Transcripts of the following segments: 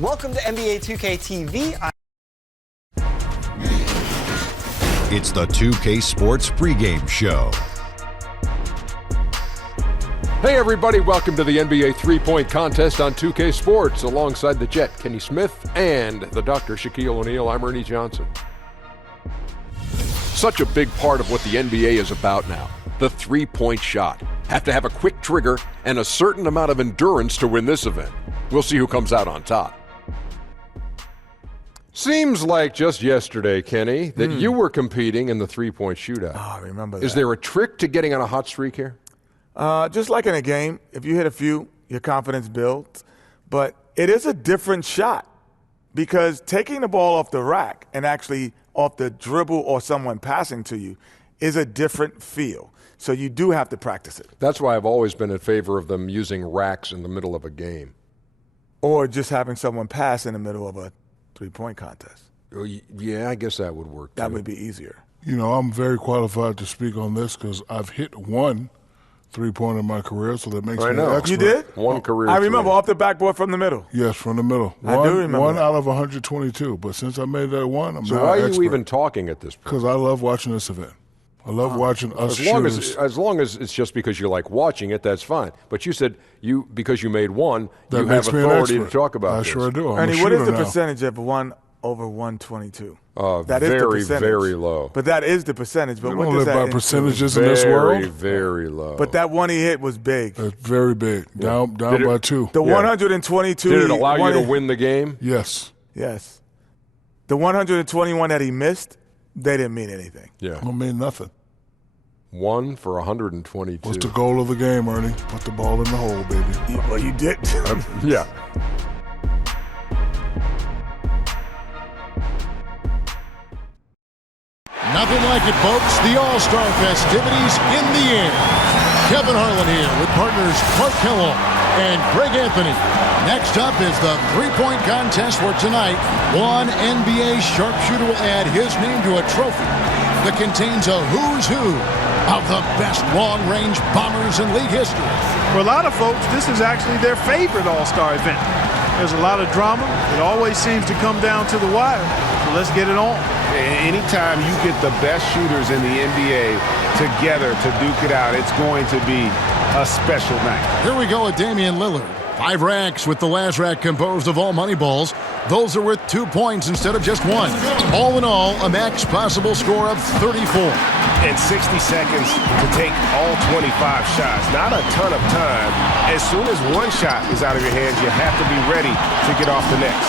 Welcome to NBA 2K TV. It's the 2K Sports pregame show. Hey everybody, welcome to the NBA three-point contest on 2K Sports. Alongside the Jet, Kenny Smith, and the Dr. Shaquille O'Neal, I'm Ernie Johnson. Such a big part of what the NBA is about now, the three-point shot. Have to have a quick trigger and a certain amount of endurance to win this event. We'll see who comes out on top. Seems like just yesterday, Kenny, that you were competing in the three-point shootout. Oh, I remember that. Is there a trick to getting on a hot streak here? Just like in a game, if you hit a few, your confidence builds. But it is a different shot because taking the ball off the rack and actually off the dribble or someone passing to you is a different feel. So you do have to practice it. That's why I've always been in favor of them using racks in the middle of a game. Or just having someone pass in the middle of a three-point contest. Yeah, I guess that would work, too. That would be easier. You know, I'm very qualified to speak on this because I've hit one three-pointer in my career, so that makes me an expert. You did? One career I remember three. Off the backboard from the middle. Yes, from the middle. I do remember One that. out of 122, but since I made that one, I'm So now why an are expert. you even talking at this point? Because I love watching this event. I love watching us shooters. As long as it's just because you like watching it, that's fine. But you said because you made one, That you have makes me an authority to expert. talk about I this. sure do. I'm a Ernie, what is shooter the now. percentage of 1 over 122? That is the Very, percentage. very low. But that is the percentage. But We what don't does live that by include? percentages in this world. Very low. But that one he hit was big. It's very big. Down Did it- by two. The 122. Did it allow he you to won- win the game? Yes. Yes. The 121 that he missed, they didn't mean anything. Yeah. Don't mean nothing. 1 for 122. What's the goal of the game, Ernie? Put the ball in the hole, baby. Well, you did. Yeah. Nothing like it, folks. The All-Star festivities in the air. Kevin Harlan here with partners Clark Kellogg and Greg Anthony. Next up is the three-point contest for tonight. One NBA sharpshooter will add his name to a trophy that contains a who's who of the best long-range bombers in league history. For a lot of folks, this is actually their favorite All-Star event. There's a lot of drama. It always seems to come down to the wire. So let's get it on. Anytime you get the best shooters in the NBA together to duke it out, it's going to be a special night. Here we go with Damian Lillard. 5 racks with the last rack composed of all money balls. Those are worth 2 points instead of just 1. All in all, a max possible score of 34. And 60 seconds to take all 25 shots. Not a ton of time. As soon as one shot is out of your hands, you have to be ready to get off the next.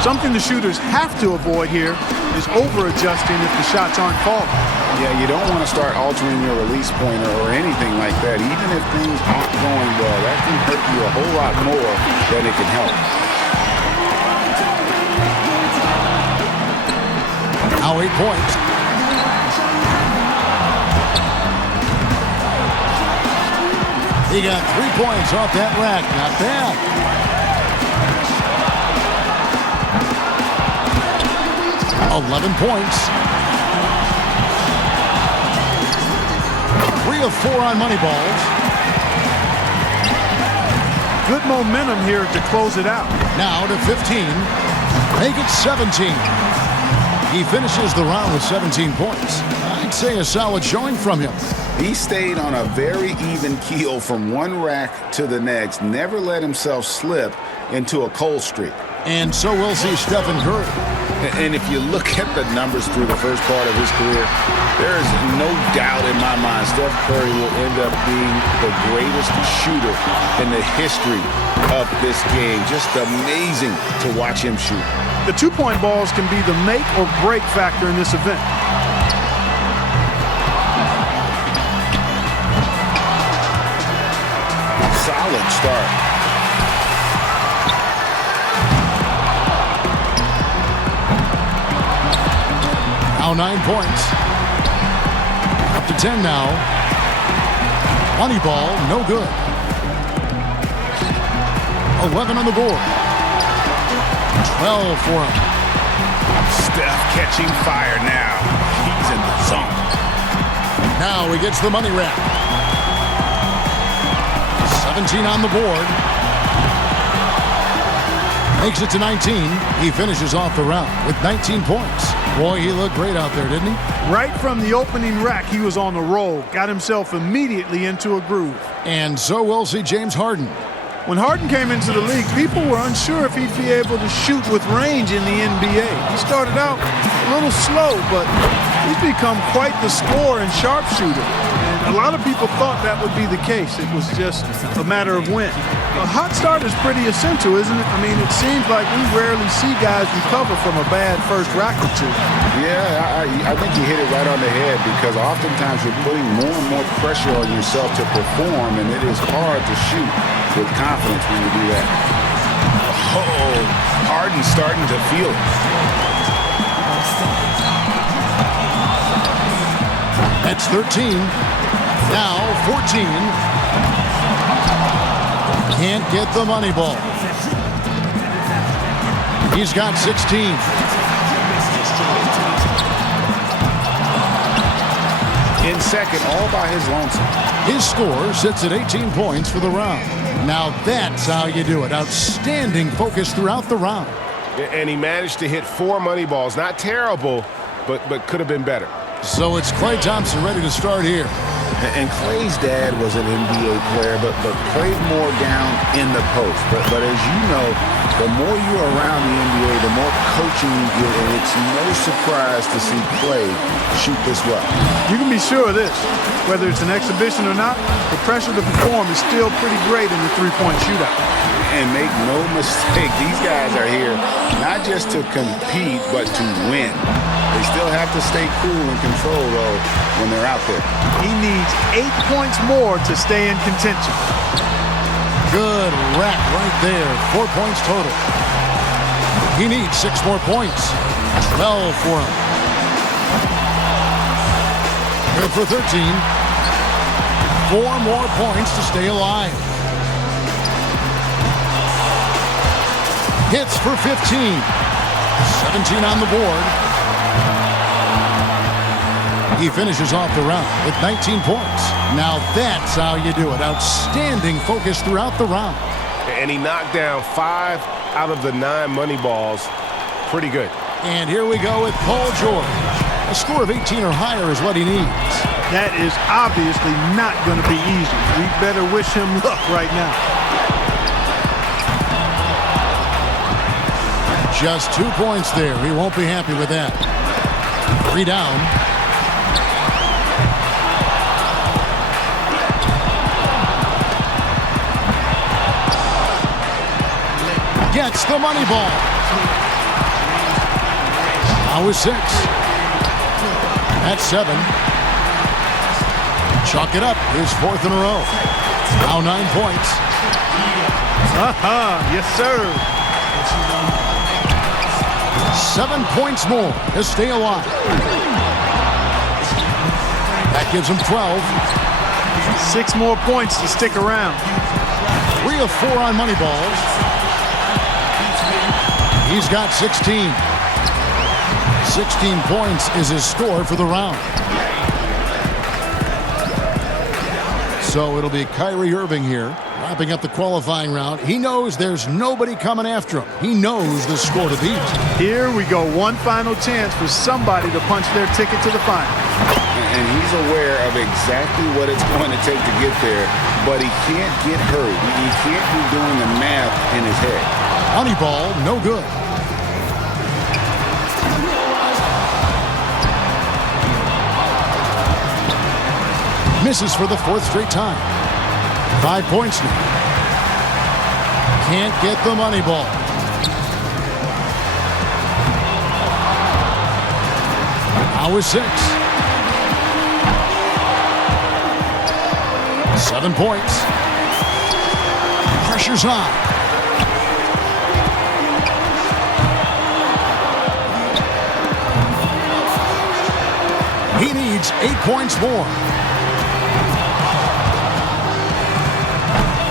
Something the shooters have to avoid here is over-adjusting if the shots aren't falling. Yeah, you don't want to start altering your release pointer or anything like that. Even if things aren't going well, that can hurt you a whole lot more than it can help. Now 8 points. He got 3 points off that rack. Not bad. $11 points. 3 of 4 on money balls. Good momentum here to close it out. Now to 15. Make it 17. He finishes the round with 17 points. I'd say a solid showing from him. He stayed on a very even keel from one rack to the next, never let himself slip into a cold streak. And so we'll see Stephen Curry. And if you look at the numbers through the first part of his career, there is no doubt in my mind Steph Curry will end up being the greatest shooter in the history of this game. Just amazing to watch him shoot. The two-point balls can be the make or break factor in this event. Solid start. Now 9 points. Up to 10 now. Money ball, no good. 11 on the board. 12 for him. Steph catching fire now. He's in the zone. Now he gets the money rack. 17 on the board. Makes it to 19. He finishes off the round with 19 points. Boy, he looked great out there, didn't he? Right from the opening rack, he was on the roll. Got himself immediately into a groove. And so we'll see James Harden. When Harden came into the league, people were unsure if he'd be able to shoot with range in the NBA. He started out a little slow, but he's become quite the scorer and sharpshooter. And a lot of people thought that would be the case. It was just a matter of when. A hot start is pretty essential, isn't it? I mean, it seems like we rarely see guys recover from a bad first rack or two. Yeah, I think you hit it right on the head because oftentimes you're putting more and more pressure on yourself to perform, and it is hard to shoot with confidence when you do that. Oh, Harden's starting to feel it. That's 13. Now 14. Can't get the money ball. He's got 16. In second, all by his lonesome. His score sits at 18 points for the round. Now that's how you do it. Outstanding focus throughout the round. And he managed to hit 4 money balls. Not terrible, but could have been better. So it's Klay Thompson ready to start here. And Klay's dad was an NBA player, but played more down in the post. But as you know, the more you're around the NBA, the more coaching you get, and it's no surprise to see Klay shoot this well. You can be sure of this. Whether it's an exhibition or not, the pressure to perform is still pretty great in the three-point shootout. And make no mistake, these guys are here not just to compete, but to win. They still have to stay cool and control, though, when they're out there. He needs 8 points more to stay in contention. Good rack right there. 4 points total. He needs 6 more points. 12 for him. Good for 13. 4 more points to stay alive. Hits for 15. 17 on the board. He finishes off the round with 19 points. Now that's how you do it. Outstanding focus throughout the round. And he knocked down 5 out of the 9 money balls. Pretty good. And here we go with Paul George. A score of 18 or higher is what he needs. That is obviously not going to be easy. We better wish him luck right now. Just 2 points there. He won't be happy with that. 3 down. Gets the money ball. Now with 6. That's 7. Chalk it up. His 4th in a row. Now 9 points. Yes, sir. 7 points more to stay alive. That gives him 12. 6 more points to stick around. 3 of 4 on money balls. He's got 16. 16 points is his score for the round. So it'll be Kyrie Irving here, wrapping up the qualifying round. He knows there's nobody coming after him. He knows the score to beat. Here we go. One final chance for somebody to punch their ticket to the final. And he's aware of exactly what it's going to take to get there, but he can't get hurt. He can't be doing the math in his head. Money ball, no good. Misses for the 4th straight time. 5 points now. Can't get the money ball. Now with 6. 7 points. Pressure's on. He needs 8 points more.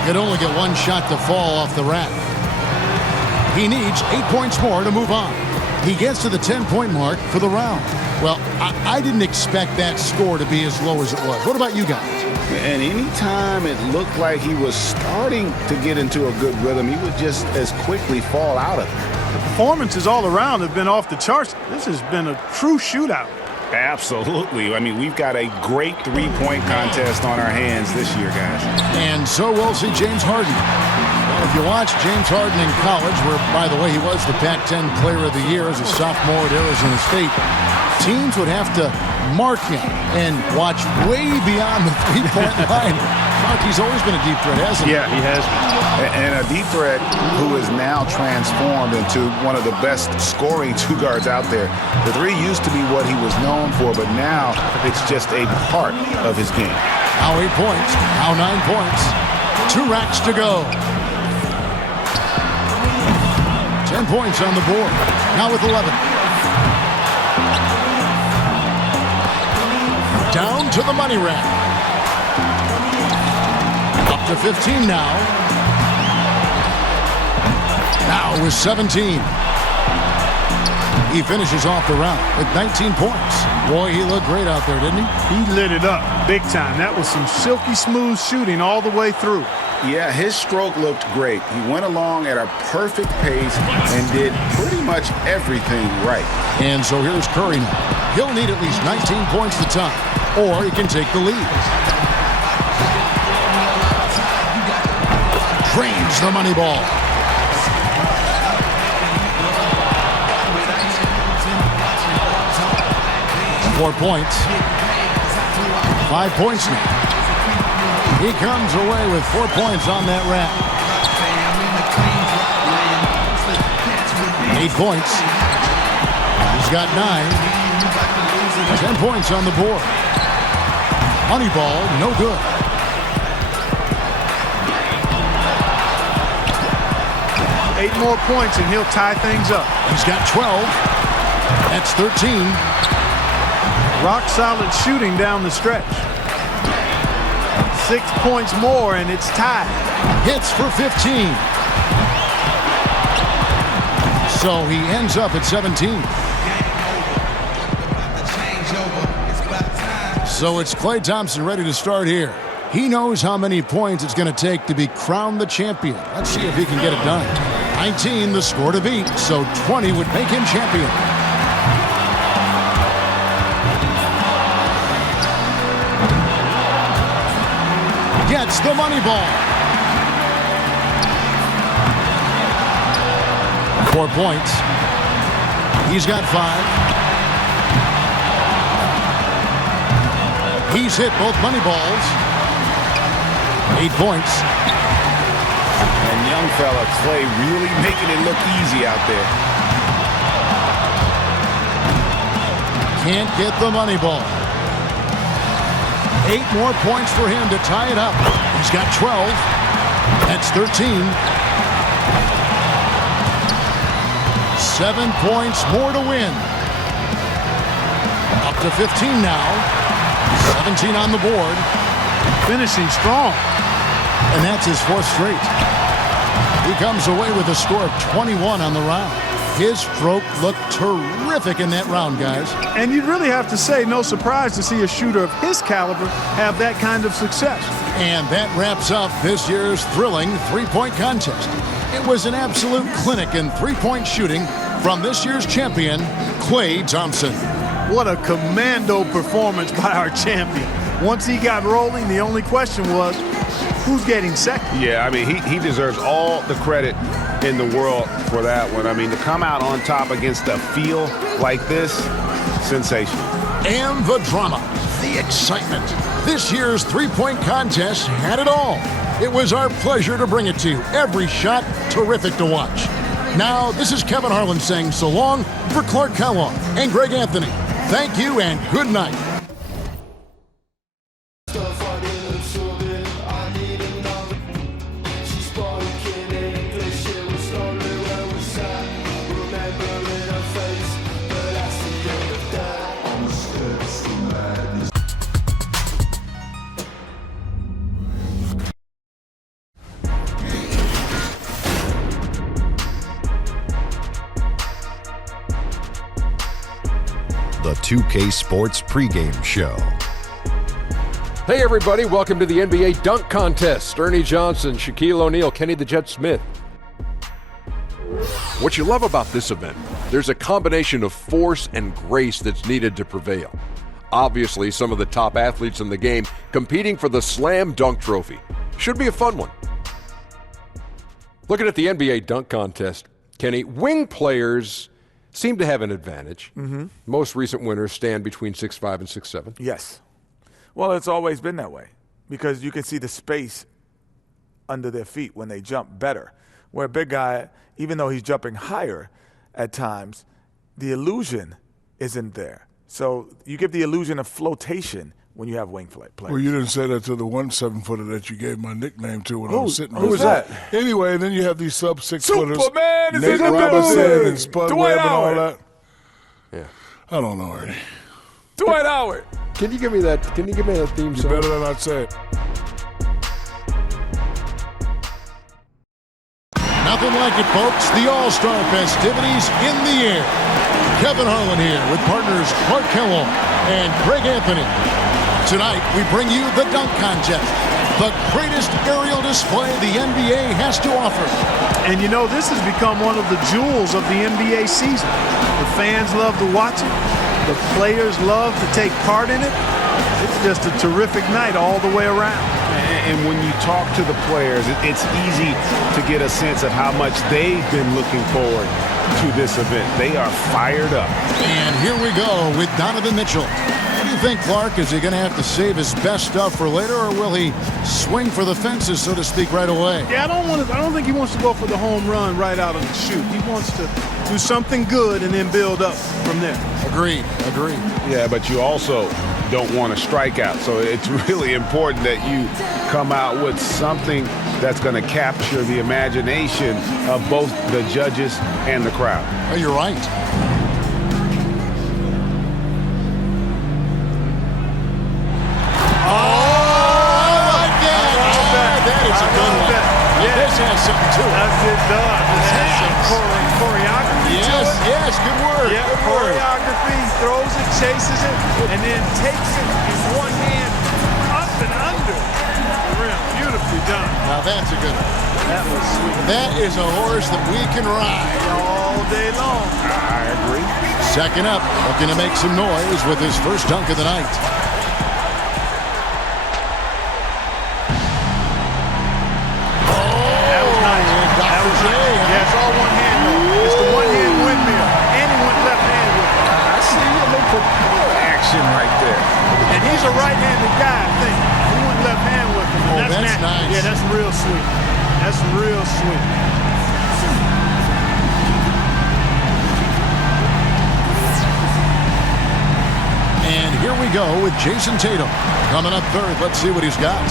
Could only get 1 shot to fall off the rack. He needs 8 points more to move on. He gets to the 10-point mark for the round. Well, I didn't expect that score to be as low as it was. What about you guys? And anytime it looked like he was starting to get into a good rhythm, he would just as quickly fall out of it. The performances all around have been off the charts. This has been a true shootout. Absolutely. I mean, we've got a great three-point contest on our hands this year, guys. And so we'll see James Harden. If you watch James Harden in college, where, by the way, he was the Pac-10 Player of the Year as a sophomore at Arizona State, teams would have to mark him and watch way beyond the three-point line. Mark, he's always been a deep threat, hasn't he? Yeah, he has. And a deep threat who is now transformed into one of the best scoring two guards out there. The three used to be what he was known for, but now it's just a part of his game. Now 8 points, now 9 points. 2 racks to go. 10 points on the board. Now with 11. Down to the money rack. Up to 15 now. Now with 17. He finishes off the round with 19 points. Boy, he looked great out there, didn't he? He lit it up big time. That was some silky smooth shooting all the way through. Yeah, his stroke looked great. He went along at a perfect pace and did pretty much everything right. And so here's Curry now. He'll need at least 19 points to tie, or he can take the lead. Drains the money ball. Four points. 5 points now. He comes away with 4 points on that rack. 8 points. He's got 9. 10 points on the board. Money ball, no good. Eight more points and he'll tie things up. He's got 12. That's 13. Rock solid shooting down the stretch. 6 points more and it's tied. Hits for 15. So he ends up at 17. So it's Klay Thompson ready to start here. He knows how many points it's going to take to be crowned the champion. Let's see if he can get it done. 19, the score to beat, so 20 would make him champion. Gets the money ball. 4 points. He's got 5. He's hit both money balls. 8 points. And young fella Klay really making it look easy out there. Can't get the money ball. 8 more points for him to tie it up. He's got 12. That's 13. 7 points more to win. Up to 15 now. 17 on the board. Finishing strong. And that's his 4th straight. He comes away with a score of 21 on the round. His stroke looked terrific in that round, guys. And you'd really have to say no surprise to see a shooter of his caliber have that kind of success. And that wraps up this year's thrilling three-point contest. It was an absolute clinic in three-point shooting from this year's champion, Klay Thompson. What a commando performance by our champion. Once he got rolling, the only question was, who's getting second? Yeah, I mean, he deserves all the credit in the world for that one. I mean, to come out on top against a field like this, sensational. And the drama, the excitement. This year's three-point contest had it all. It was our pleasure to bring it to you. Every shot terrific to watch. Now, this is Kevin Harlan saying so long for Clark Kellogg and Greg Anthony. Thank you and good night. The 2K Sports pregame show. Hey everybody, welcome to the NBA Dunk Contest. Ernie Johnson, Shaquille O'Neal, Kenny the Jet Smith. What you love about this event, there's a combination of force and grace that's needed to prevail. Obviously, some of the top athletes in the game competing for the Slam Dunk Trophy. Should be a fun one. Looking at the NBA Dunk Contest, Kenny, wing players seem to have an advantage. Most recent winners stand between 6'5" and 6'7". Yes. Well, it's always been that way because you can see the space under their feet when they jump better. Where a big guy, even though he's jumping higher at times, the illusion isn't there. So you give the illusion of flotation when you have wing players. Well, you didn't say that to the 1 7-footer that you gave my nickname to when I was sitting. Who was that? Anyway, then you have these sub 6-footers. Superman is Nate in the Robinson building. and Spud Dwight Webb and all Howard. that. Yeah. I don't know, Ernie. Dwight Howard. Can you give me that theme You song? better than not say it. Nothing like it, folks. The All-Star festivities in the air. Kevin Harlan here with partners Clark Kellogg and Greg Anthony. Tonight, we bring you the dunk contest, the greatest aerial display the NBA has to offer. And you know, this has become one of the jewels of the NBA season. The fans love to watch it. The players love to take part in it. It's just a terrific night all the way around. And when you talk to the players, it's easy to get a sense of how much they've been looking forward to this event. They are fired up. And here we go with Donovan Mitchell. What do you think, Clark? Is he going to have to save his best stuff for later, or will he swing for the fences, so to speak, right away? Yeah, I don't think he wants to go for the home run right out of the chute. He wants to do something good and then build up from there. Agreed. Yeah, but you also don't want to strike out. So it's really important that you come out with something that's going to capture the imagination of both the judges and the crowd. Oh, you're right. Something to it. That's it done. It has some choreography to it. Yes, good word. Yeah, good word. choreography. He throws it, chases it, and then takes it in one hand up and under the rim. Beautifully done. Now that's a good one. That was sweet. That is a horse that we can ride All day long. I agree. Second up, looking to make some noise with his first dunk of the night. Yeah, it's all one hand though. It's the one hand windmill. And he went left hand with it. I see a little propeller action right there. And he's a right-handed guy, I think. He went left hand with him. Oh, that's nice. Yeah, that's real sweet. That's real sweet. And here we go with Jason Tatum. Coming up third, let's see what he's got.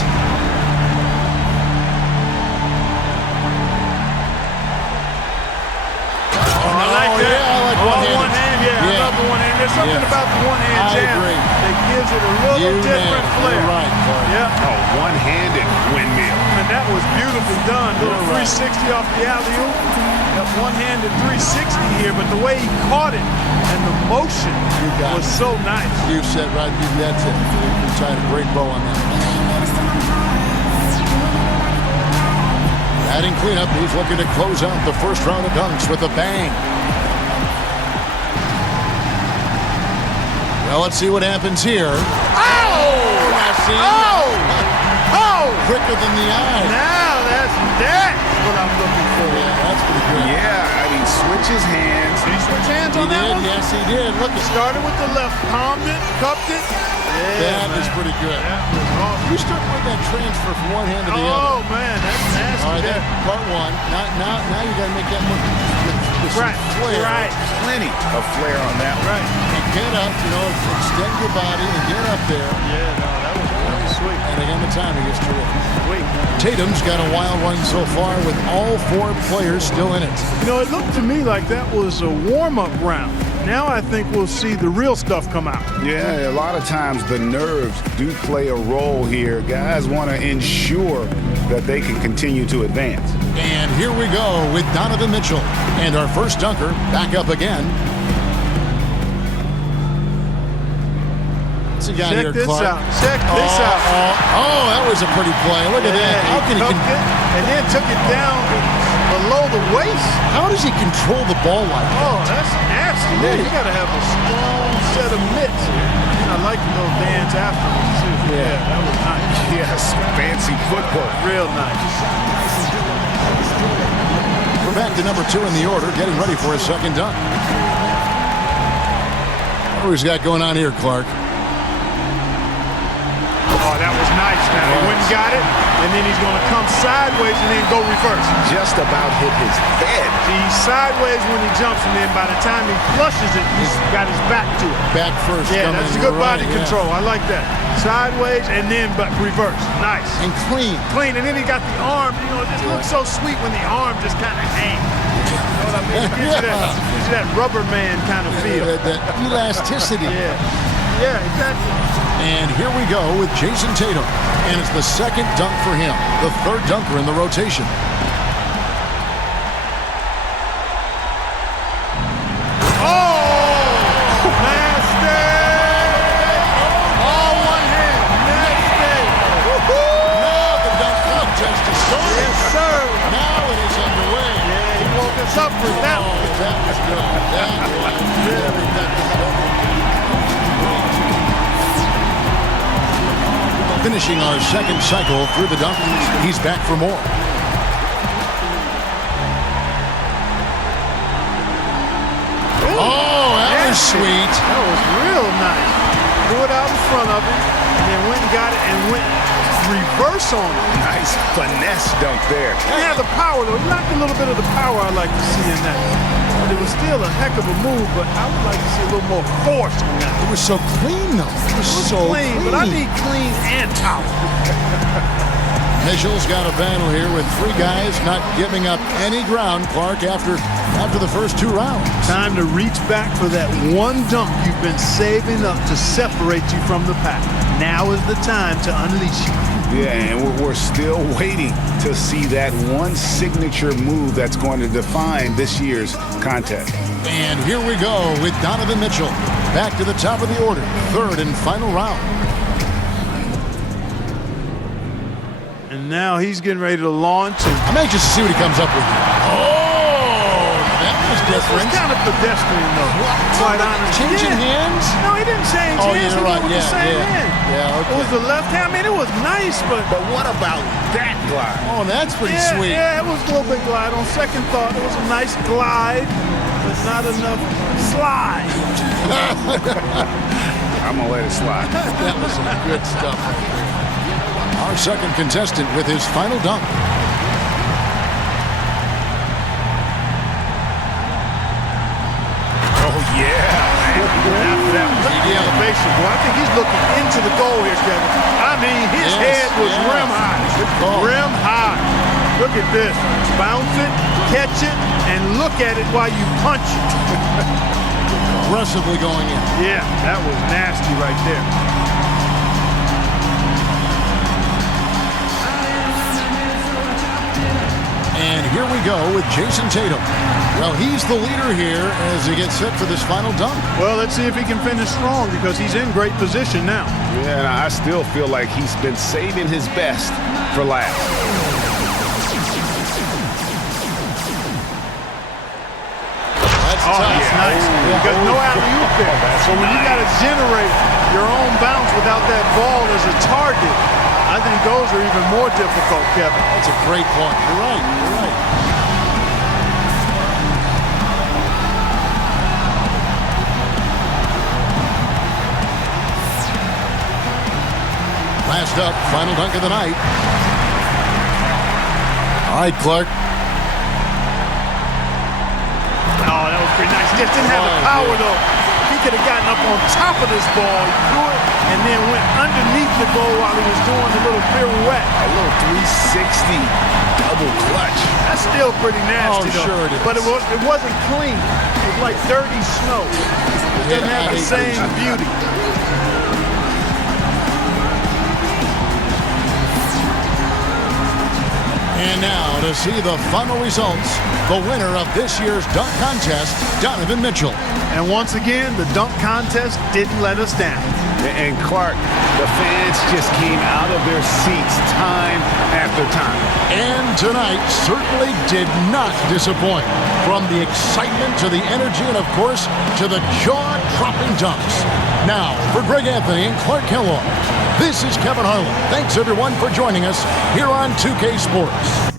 One hand, yeah. I love the one hand. There's something about the one hand jam that gives it a little different flair. You're right, Clark. Yeah. Oh, one-handed windmill. And that was beautifully done. Little 360 off the alley-oop. That one-handed 360 here, but the way he caught it and the motion was so nice. You said right. That's it. You tied a great bow on that. Adding cleanup, he's looking to close out the first round of dunks with a bang. Well, let's see what happens here. Quicker than the eye. Now that's what I'm looking for. Yeah, that's pretty good. Yeah, I mean, switch his hands. Did he switch hands on that one? Yes, he did. Look, He started with the left, palmed it, cupped it. Yeah, that is pretty good. That was awesome. You start with that transfer from one hand to the other. Oh, man, that's nasty. All right, there. that's part one. Now you got to make that look with some Right, flair. right. Plenty of flair on that one. Right. And get up, extend your body and get up there. Yeah, no, that was really sweet. And again, the timing is terrific. Sweet. Tatum's got a wild run so far with all four players still in it. It looked to me like that was a warm-up round. Now I think we'll see the real stuff come out. Yeah, a lot of times the nerves do play a role here. Guys want to ensure that they can continue to advance. And here we go with Donovan Mitchell. And our first dunker back up again. What's he got Check here, this Clark? out. Check this out. Oh, that was a pretty play. Look at that. How can he He it and then took it down below the waist. How does he control the ball like that? Oh, that's nasty. Yeah, you got to have a strong set of mitts. I like the little dance afterwards, too. Yeah, that was nice. Yes, fancy footwork. Real nice. We're back to number 2 in the order, getting ready for his second dunk. What do we got going on here, Clark? Oh, that was nice. Now he went and got it, and then he's going to come sideways and then go reverse. Just about hit his head. He's sideways when he jumps, and then by the time he flushes it, he's got his back to it. Back first. Yeah, that's good body control. I like that. Sideways and then reverse. Nice. And clean. Clean, and then he got the arm. You know, it just looks so sweet when the arm just kind of hangs. You know what I mean? It gives you that rubber man kind of feel. That elasticity. Yeah, exactly. And here we go with Jason Tatum. And it's the second dunk for him, the third dunker in the rotation. Oh! Nasty! All one hand. Nasty! Woohoo! Now the dunk contest is started. Yes, sir. Now it is underway. Yeah, he woke us up with that one. That was good. That was very good. Finishing our second cycle through the dunk, he's back for more. Oh, that was sweet. That was real nice. Threw it out in front of him, and then went and got it and went reverse on him. Nice finesse dunk there. He had the power, though. He lacked a little bit of the power I like to see in that. But it was still a heck of a move, but I would like to see a little more force on that. It was so clean, though. It was so clean. But I need clean and power. Mitchell's got a battle here with 3 guys not giving up any ground, Clark, after the first 2 rounds. Time to reach back for that one dunk you've been saving up to separate you from the pack. Now is the time to unleash you. Yeah, and we're still waiting to see that one signature move that's going to define this year's contest. And here we go with Donovan Mitchell. Back to the top of the order, third and final round. And now he's getting ready to launch. I'm anxious to see what he comes up with. Oh, that was different. It's kind of pedestrian, though. Quite honestly. Changing hands? No, he didn't change Oh, hands. you're He right. went with the same hand. Yeah, okay. It was the left hand. I mean, it was nice, but what about that glide? Oh, that's pretty sweet. Yeah, it was a little bit glide. On second thought, it was a nice glide, but not enough slide. I'm going to let it slide. That was some good stuff. Our second contestant with his final dunk. Oh, yeah. After that, the elevation, boy. I think he's looking into the goal here, Kevin. I mean, his head was rim high. Rim high. Look at this. Bounce it, catch it, and look at it while you punch it. Aggressively going in. Yeah, that was nasty right there. And here we go with Jason Tatum. Well, he's the leader here as he gets set for this final dunk. Well, let's see if he can finish strong because he's in great position now. Yeah, and I still feel like he's been saving his best for last. That's nice. Because no alley-oop there. So when you got to generate your own bounce without that ball as a target, I think those are even more difficult, Kevin. That's a great point. You're right. You're right. Last up, final dunk of the night. All right, Clark. Oh, that was pretty nice. He just didn't have the power, though. He could have gotten up on top of this ball, threw it, and then went underneath the goal while he was doing a little pirouette. A little 360 double clutch. That's still pretty nasty, though. Sure it is. But it wasn't clean. It was like dirty snow. It didn't have the same beauty. And now to see the final results, the winner of this year's dunk contest, Donovan Mitchell. And once again, the dunk contest didn't let us down. And Clark, the fans just came out of their seats time after time. And tonight certainly did not disappoint. From the excitement to the energy and, of course, to the jaw-dropping dunks. Now, for Greg Anthony and Clark Kellogg, this is Kevin Harlan. Thanks, everyone, for joining us here on 2K Sports.